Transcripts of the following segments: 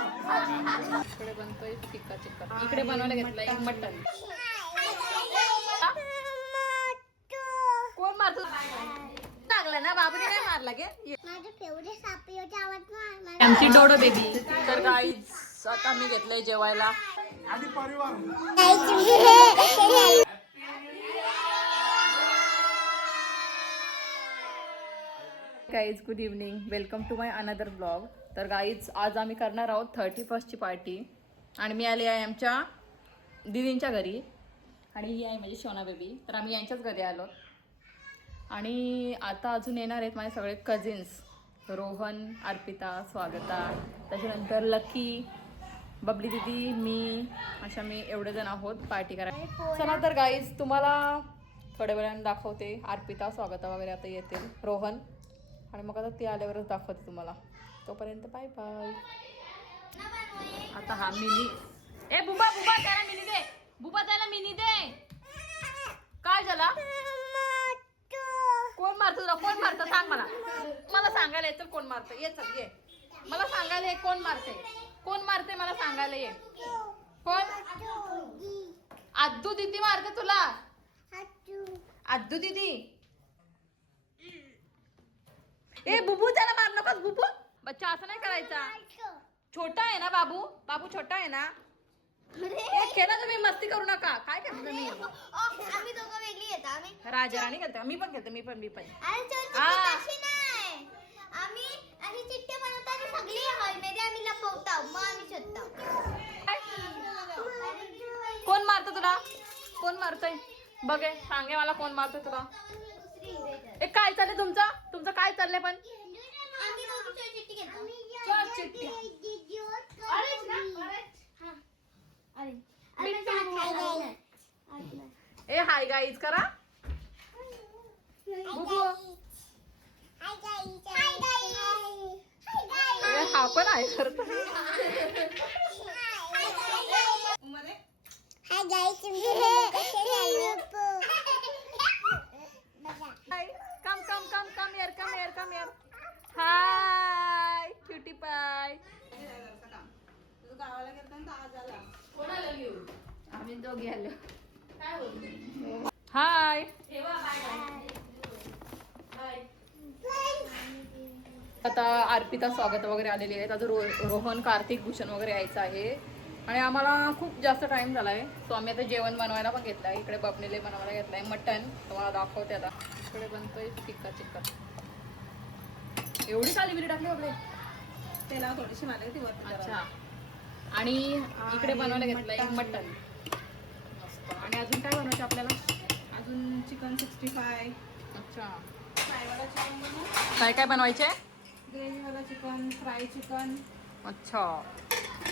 इकडे बनतोय टिक्का चिकन इकडे बनवायला घेतलंय मटन कोण मारतो? लागला ना बाबूने काय मारला गे? माझे फेवरेट सापी होते आवडत नाही आमची डोडो बेबी तर काही आता मी घेतलंय जेवायला. Guys good evening welcome to my another blog तर गाईज आज आम्ही करणार आहोत थर्टी फर्स्टची पार्टी आणि मी आली आहे आमच्या दिदींच्या घरी. आणि ही आहे माझी शोना बेबी तर आम्ही यांच्याच घरी आलो. आणि आता अजून येणार आहेत माझे सगळे कझिन्स रोहन अर्पिता स्वागता. त्याच्यानंतर लकी बबली दिदी मी अशा मी एवढे जण आहोत पार्टी करायला. चला तर गाईज तुम्हाला थोड्या वेळाने दाखवते. अर्पिता स्वागता वगैरे आता येतील. रोहन. आणि मग आता ती आल्यावरच दाखवते तुम्हाला. तोपर्यंत बाय बाय आता हा मिनी. ए बुबा बुबा त्याला मिनी दे. बुबा त्याला मिनी दे. काय झाला? कोण मारतो तुला? कोण मारतं? सांग मला. मला सांगायला येतं कोण मारतं. ये चल ये. मला सांगायला ये कोण मारते? कोण मारते मला सांगायला ये? कोण? आद्दू दिदी मारते तुला. आद्दू दिदी. ए बुबू त्याला मार नकोस बुबू. बच्चा असं नाही करायचा. छोटा आहे ना बाबू? बाबू छोटा आहे ना? ए खेळा तुम्ही मस्ती करू नका. काय करता तुम्ही? आम्ही दोघं वेगळी येतो आम्ही राजा राणी करते मी पण करते मी पण मी पण. अरे चल आ. तशी नाही. आम्ही आणि चिठ्ठे बनवताना सगळी हॉलमध्ये आम्ही लपवतो. मग आम्ही शोधतो. कोण मारतं तुला? कोण मारतय? बघे सांगे मला कोण मारतोय तुला. ए काय चाललंय तुमचं? तुमचं काय चाललंय पण? ए हाय गाईज करा. हा पण आहे खरं हाय गाईस हाय कम कम कम कम यार कम यार हाय क्युटी पाय आम्ही दोघी आलो. हाय आता अर्पिता स्वागत वगैरे आलेली आहेत. आता रो रोहन कार्तिक भूषण वगैरे यायचं आहे. आणि आम्हाला खूप जास्त टाइम झाला आहे सो आम्ही आता जेवण बनवायला पण घेतलं आहे इकडे बबनीले बनवायला घेतलं आहे मटन तुम्हाला दाखवते आता. इकडे बनतोय टिक्का चिकन एवढी काली मिरी टाकली आपले त्याला थोडीशी मारली ती. अच्छा. आणि इकडे बनवायला घेतलं आहे मटन मस्त आणि अजून काय बनवायचं आपल्याला? अजून चिकन सिक्स्टी फाय. अच्छा. काय काय बनवायचे? ग्रेव्हीवाला चिकन फ्राय चिकन. अच्छा.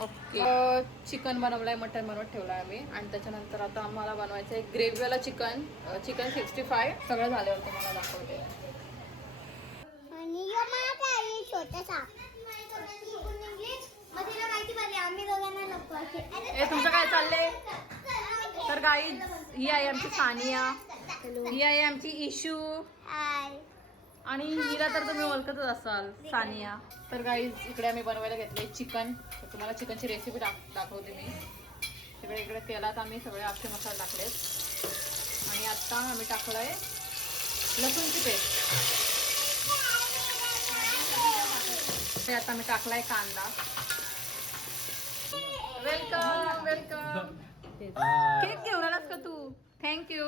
ओके. चिकन बनवलंय मटन बनवत ठेवलं आहे आम्ही. आणि त्याच्यानंतर आता आम्हाला बनवायचं आहे ग्रेव्हीवाला चिकन चिकन सिक्स्टी फाय. सगळं झाल्यावर तुम्हाला दाखवते आणि यो माझा आहे छोटासा मग तिला माहिती पडली आम्ही ए तुमचं काय चाललंय? तर गाई ही आहे आमची सानिया. ही आहे आमची इशू आणि हिला तर तुम्ही ओळखतच असाल सानिया. तर गाई इकडे आम्ही बनवायला घेतले चिकन. तर तुम्हाला चिकनची रेसिपी दाख दाखवते मी. तिकडे इकडे तेलात आम्ही सगळे अख्खे मसाले टाकलेत. आणि आत्ता आम्ही टाकलंय लसूणची पेस्ट. आता मी टाकलाय कांदा. वेलकम वेलकम केक घेऊन आलास का तू? थँक्यू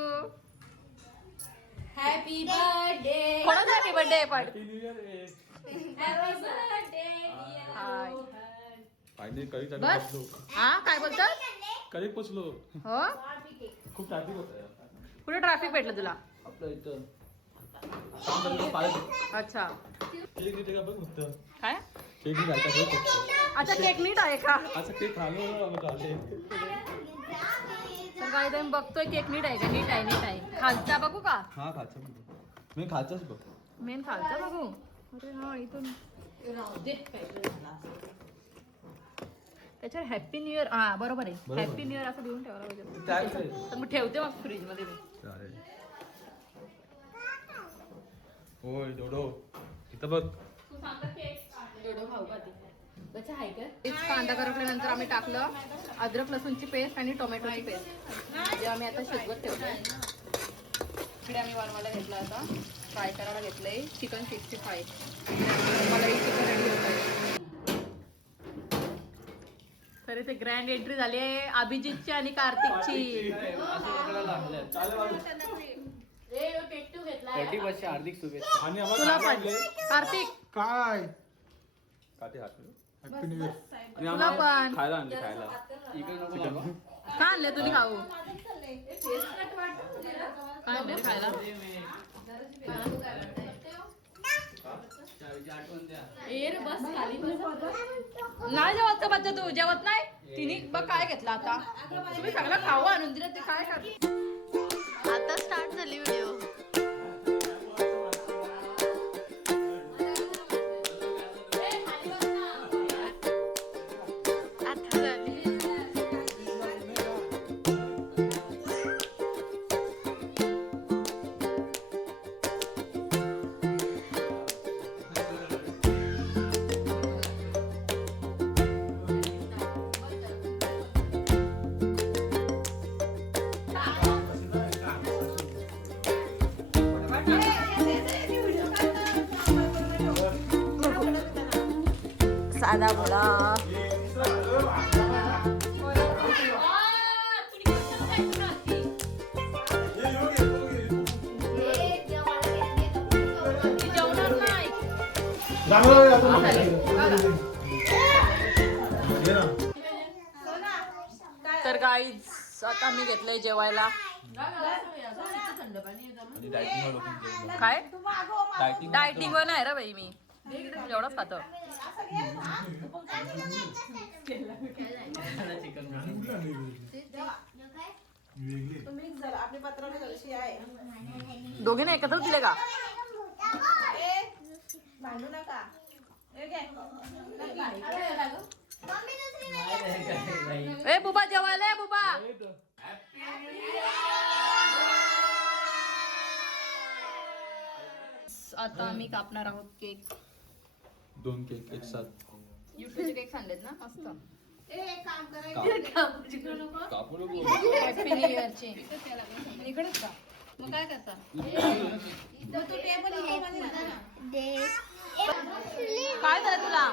हॅपी बर्थडे कोणाचा हॅपी बर्थडे फायनली कधी तरी बस. हा काय बोलतात कधी पोचलो. हो? खूप ट्रॅफिक होतं. कुठे ट्रॅफिक भेटलं तुला? आपलं इथं. अच्छा। केक इथे का बघ फक्त काय केक नाही बघ फक्त अच्छा केक केक खालो तर काय बघतोय केक नीट आहे का? नीट आहे नीट आहे. खालचा बघू का? हा मी बघ. मेन खालचा बघू? अरे हा इथून. त्याच्यावर हॅपी न्यू इयर हा बरोबर आहे. बरोबर. हॅपी न्यू इयर असं लिहून ठेवायला पाहिजे. काय काय तर मग ठेवते मग फ्रीज मध्ये मी. होय डोडो. इथं बघ. केक तेच कांदा. करपल्यानंतर आम्ही टाकलं अद्रक लसूणची पेस्ट आणि टोमॅटोची पेस्ट. जे आम्ही आता शिजवत ठेवतो इकडे आम्ही बनवायला घेतलं आता. फ्राय करायला घेतलंय. चिकन सिक्स्टी फाय मलाही चिकन रेडी होत तर इथे ग्रँड एंट्री झाली आहे अभिजितची आणि कार्तिकची. थर्टी वर्ष हार्दिक शुभेच्छा. आणि तुला पण कार्तिक. काय? काटे हात हॅपी न्यू इयर आणि तुला आम्हाला पण. खायला आणले खायला. इकडे नको बाबा. का आणले तुम्ही खाऊ. काय आणले रे खायला नाही जेवत का बच्चा तू? जेवत नाही? तिने बघ काय घेतलं आता. तुम्ही सगळं खाऊ आणून दिलं ते काय खात? आता स्टार्ट झाली व्हिडिओ साधा बोला. तर गाईज आता मी घेतलंय जेवायला. काय? डायटिंग वर नाही रे बाई मी एवढंच खातो. दोघे ना दोघींना एकत्र दिले का? ए भांडू नका ए बुबा जेवायला ये बुबा. आता आम्ही कापणार आहोत केक. दोन केक एक साथ युट्यूबचे केक आणलेत ना? मस्त. कापू नको. हॅपी न्यू इयरचे इकडेच का मग काय करता? काय झालं तुला?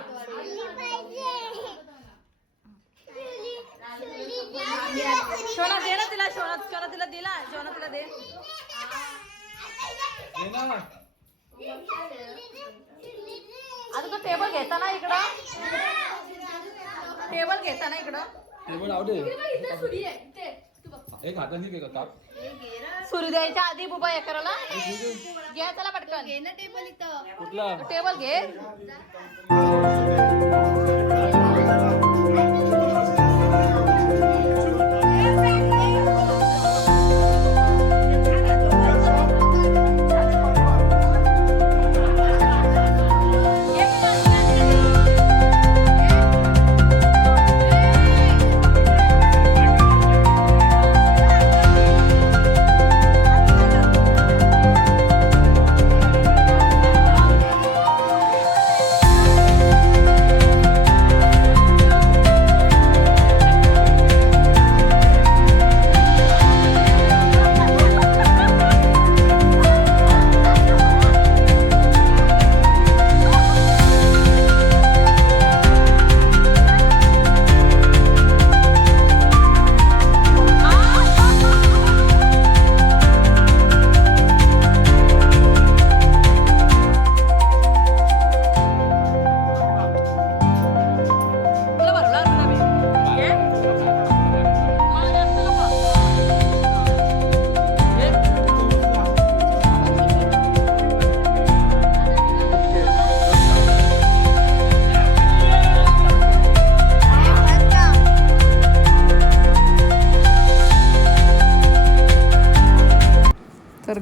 शोना दे ना तिला शोना शोना तिला दिला. शोना तिला दे. ये ना. आता तो टेबल घेता ना इकडं? टेबल घेता ना इकडं? टेबल आव दे. एक हाताने घे का काप? सुरू द्यायच्या आधी बुबा हे करायला. घ्या चला पटकन. टेबल इथं. कुठला? टेबल घे.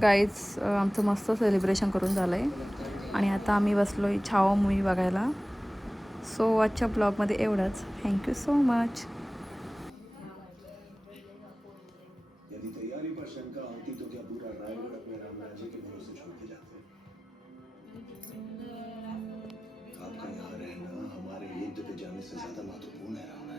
गाईज आमचं मस्त सेलिब्रेशन करून झालं आहे आणि आता आम्ही बसलो आहे छावा मूवी बघायला. सो आजच्या ब्लॉगमध्ये एवढंच. Thank you so much